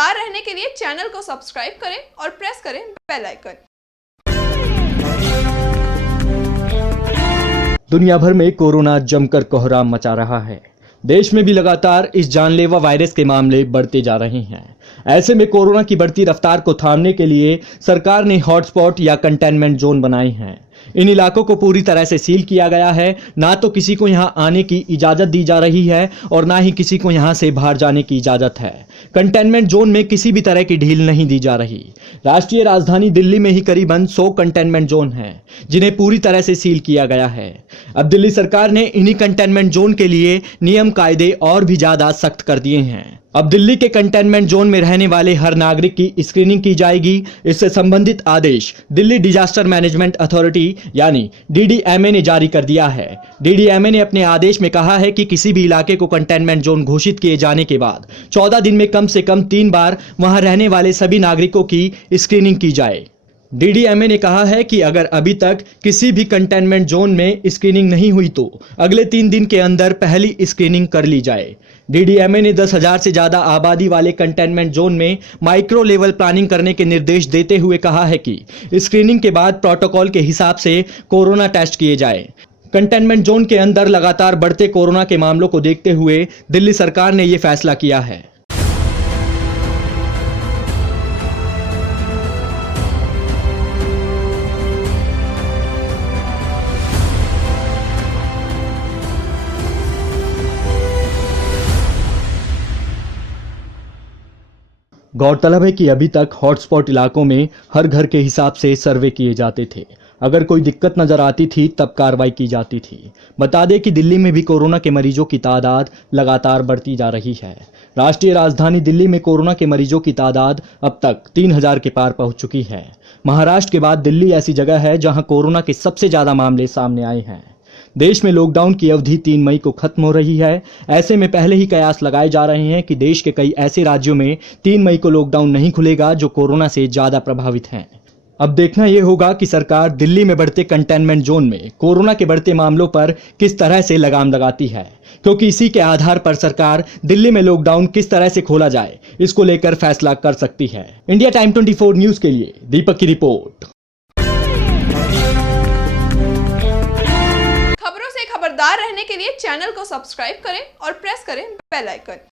खबरदार रहने के लिए चैनल को सब्सक्राइब करें और प्रेस करें बेल आइकन। दुनिया भर में कोरोना जमकर कोहराम मचा रहा है। देश में भी लगातार इस जानलेवा वायरस के मामले बढ़ते जा रहे हैं। ऐसे में कोरोना की बढ़ती रफ्तार को थामने के लिए सरकार ने हॉटस्पॉट या कंटेनमेंट जोन बनाए हैं। इन इलाकों को पूरी तरह से सील किया गया है। ना तो किसी को यहां आने की इजाजत दी जा रही है और ना ही किसी को यहां से बाहर जाने की इजाजत है। कंटेनमेंट जोन में किसी भी तरह की ढील नहीं दी जा रही। राष्ट्रीय राजधानी दिल्ली में ही करीबन 100 कंटेनमेंट जोन हैं, जिन्हें पूरी तरह से सील किया गया है। अब दिल्ली सरकार ने इन्हीं कंटेनमेंट जोन के लिए नियम कायदे और भी ज्यादा सख्त कर दिए हैं। अब दिल्ली के कंटेनमेंट जोन में रहने वाले हर नागरिक की स्क्रीनिंग की जाएगी। इससे संबंधित आदेश दिल्ली डिजास्टर मैनेजमेंट अथॉरिटी यानी DDMA ने जारी कर दिया है। DDMA ने अपने आदेश में कहा है कि किसी भी इलाके को कंटेनमेंट जोन घोषित किए जाने के बाद 14 दिन में कम से कम 3 बार वहां रहने वाले सभी नागरिकों की स्क्रीनिंग की जाए। DDMA ने कहा है कि अगर अभी तक किसी भी कंटेनमेंट जोन में स्क्रीनिंग नहीं हुई तो अगले 3 दिन के अंदर पहली स्क्रीनिंग कर ली जाए। DDMA ने 10,000 से ज्यादा आबादी वाले कंटेनमेंट जोन में माइक्रो लेवल प्लानिंग करने के निर्देश देते हुए कहा है कि स्क्रीनिंग के बाद प्रोटोकॉल के हिसाब से कोरोना टेस्ट किए जाए। कंटेनमेंट जोन के अंदर लगातार बढ़ते कोरोना के मामलों को देखते हुए दिल्ली सरकार ने यह फैसला किया है। गौरतलब है कि अभी तक हॉटस्पॉट इलाकों में हर घर के हिसाब से सर्वे किए जाते थे। अगर कोई दिक्कत नजर आती थी तब कार्रवाई की जाती थी। बता दें कि दिल्ली में भी कोरोना के मरीजों की तादाद लगातार बढ़ती जा रही है। राष्ट्रीय राजधानी दिल्ली में कोरोना के मरीजों की तादाद अब तक 3,000 के पार पहुंच चुकी है। महाराष्ट्र के बाद दिल्ली ऐसी जगह है जहां कोरोना के सबसे ज्यादा मामले सामने आए हैं। देश में लॉकडाउन की अवधि 3 मई को खत्म हो रही है। ऐसे में पहले ही कयास लगाए जा रहे हैं कि देश के कई ऐसे राज्यों में 3 मई को लॉकडाउन नहीं खुलेगा जो कोरोना से ज्यादा प्रभावित हैं। अब देखना यह होगा कि सरकार दिल्ली में बढ़ते कंटेनमेंट जोन में कोरोना के बढ़ते मामलों पर किस तरह से लगाम लगाती है, क्योंकि इसी के आधार पर सरकार दिल्ली में लॉकडाउन किस तरह से खोला जाए इसको लेकर फैसला कर सकती है। इंडिया टाइम 24 न्यूज के लिए दीपक की रिपोर्ट। खबरों से खबरदार रहने के लिए चैनल को सब्सक्राइब करें और प्रेस करें बेल आइकन।